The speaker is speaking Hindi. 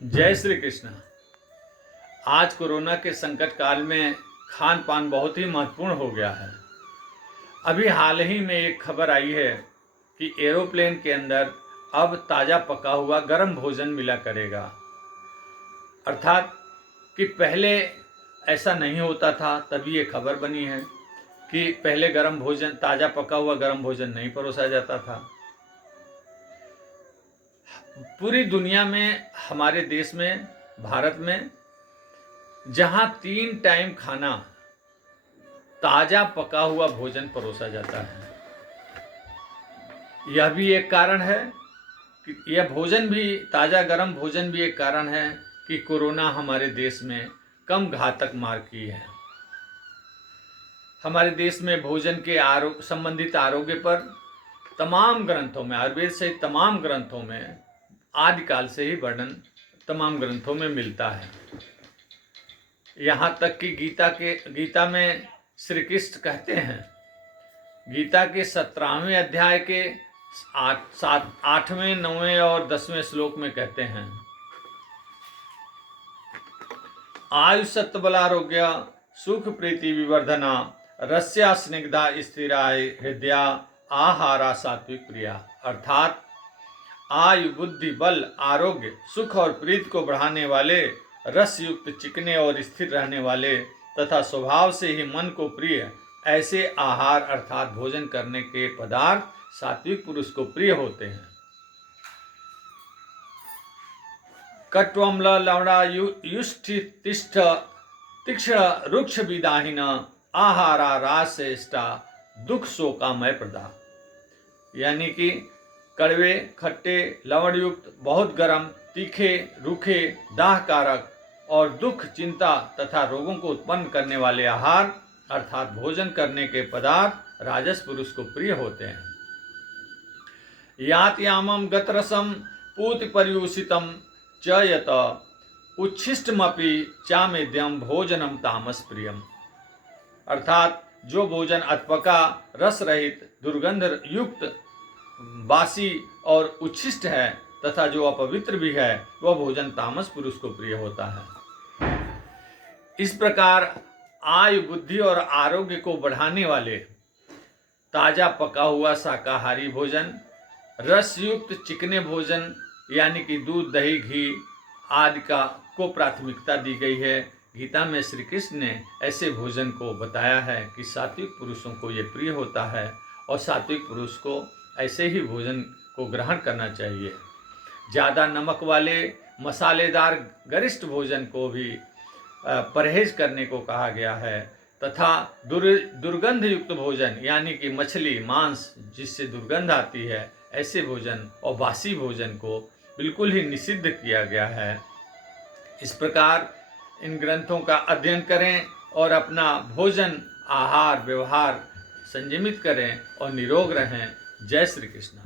जय श्री कृष्ण। आज कोरोना के संकट काल में खान पान बहुत ही महत्वपूर्ण हो गया है। अभी हाल ही में एक खबर आई है कि एरोप्लेन के अंदर अब ताज़ा पका हुआ गर्म भोजन मिला करेगा। अर्थात कि पहले ऐसा नहीं होता था, तभी ये खबर बनी है कि पहले गर्म भोजन, ताज़ा पका हुआ गर्म भोजन नहीं परोसा जाता था। पूरी दुनिया में, हमारे देश में, भारत में, जहाँ 3 टाइम खाना ताज़ा पका हुआ भोजन परोसा जाता है, यह भी एक कारण है कि यह भोजन भी, ताज़ा गर्म भोजन भी एक कारण है कि कोरोना हमारे देश में कम घातक मार की है। हमारे देश में भोजन के संबंधित आरोग्य पर तमाम ग्रंथों में, आयुर्वेद सहित तमाम ग्रंथों में आदिकाल से ही वर्णन तमाम ग्रंथों में मिलता है। यहाँ तक कि गीता में श्री कृष्ण कहते हैं, गीता के 17वें अध्याय के 8वें, 9वें और 10वें श्लोक में कहते हैं, आयु सत्बलारोग्य सुख प्रीति विवर्धना रस्या स्निग्धा स्थिराय हृदया आहारा सात्विक प्रिया। अर्थात आयु, बुद्धि, बल, आरोग्य, सुख और प्रीति को बढ़ाने वाले, रस युक्त, चिकने और स्थिर रहने वाले तथा स्वभाव से ही मन को प्रिय ऐसे आहार अर्थात भोजन करने के पदार्थ सात्विक पुरुष को प्रिय होते हैं। कट्वम्ल लवणा युष्टि तिष्ठ तीक्ष्ण रुक्ष विदाहीन आहारा रासेष्टा दुख शोकामय प्रदा। यानी कि कड़वे, खट्टे, लवण युक्त, बहुत गर्म, तीखे, रूखे, दाहकारक और दुख, चिंता तथा रोगों को उत्पन्न करने वाले आहार अर्थात भोजन करने के पदार्थ राजस पुरुष को प्रिय होते हैं। यात यामम गतरसम पूति पर्यूषितम च यत उच्छिष्टमपि चामेद्यम भोजनम तामस प्रियम। अर्थात जो भोजन अतपका, रस रहित, दुर्गंध युक्त, बासी और उच्छिष्ट है तथा जो अपवित्र भी है, वह भोजन तामस पुरुष को प्रिय होता है। इस प्रकार आयु, बुद्धि और आरोग्य को बढ़ाने वाले ताजा पका हुआ शाकाहारी भोजन, रस युक्त चिकने भोजन यानी कि दूध, दही, घी आदि को प्राथमिकता दी गई है। गीता में श्री कृष्ण ने ऐसे भोजन को बताया है कि सात्विक पुरुषों को ये प्रिय होता है और सात्विक पुरुष को ऐसे ही भोजन को ग्रहण करना चाहिए। ज़्यादा नमक वाले, मसालेदार, गरिष्ठ भोजन को भी परहेज करने को कहा गया है तथा दुर्गंध युक्त भोजन यानी कि मछली, मांस जिससे दुर्गंध आती है, ऐसे भोजन और बासी भोजन को बिल्कुल ही निषिद्ध किया गया है। इस प्रकार इन ग्रंथों का अध्ययन करें और अपना भोजन, आहार, व्यवहार संयमित करें और निरोग रहें। जय श्री कृष्ण।